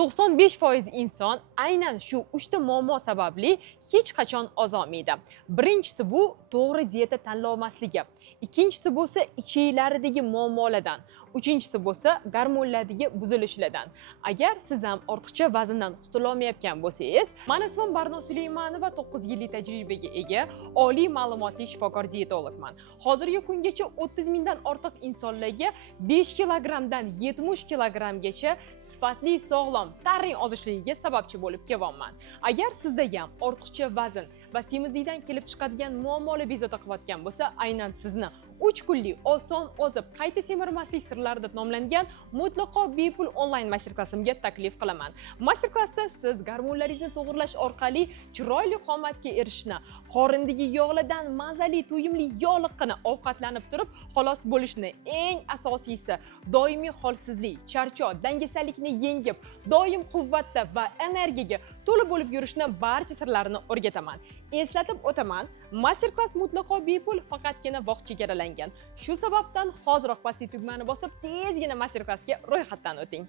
95% inson aynan shu 3 ta muammo sababli hech qachon ozolmaydi. Birinchisi bu to'g'ri dieta tanlolmasligi. Ikkinchisi bo'lsa ichinglaridagi muammolardan. Uchinchisi bo'lsa gormonlardagi buzilishlardan. Agar siz ham ortiqcha vazndan qutula olmayotgan bo'lsangiz, men ismim Barno Suleymanova, 9 yillik tajribaga ega oliy ma'lumotli shifokor diyetologman. Hozirgi kungacha 30 mingdan ortiq insonlarga 5 kilogramdan 70 kilogramgacha sifatli sog'lom tarang ozishligiga sababchi bo'lib kelyapman. Agar sizda ham ortiqcha vazn va semizlikdan kelib chiqadigan muammolar bezovta qilayotgan bo'lsa, aynan sizni 3 kunlik oson ozib qayta semirmaslik sirlari deb nomlangan mutlaqo bepul onlayn master-klassimga taklif qilaman. Master-klassda siz gormonlaringizni to'g'irlash orqali chiroyli qomatga erishishni, qorindagi yog'lardan mazali, to'yimli yog'liqqina ovqatlanib turib xalos bo'lishni, eng asosiysi doimiy holsizlik, charchoq, dangasalikni yengib, doim quvvatda va energiyaga to'la bo'lib yurishni barcha sirlarini o'rgataman. Eslatib o'taman, master-klass mutlaqo bepul, faqatgina vaqt chegaralangan. Shu sababdan hoziroq pastki tugmani bosib, tezgina master-klassga ro'yxatdan o'ting.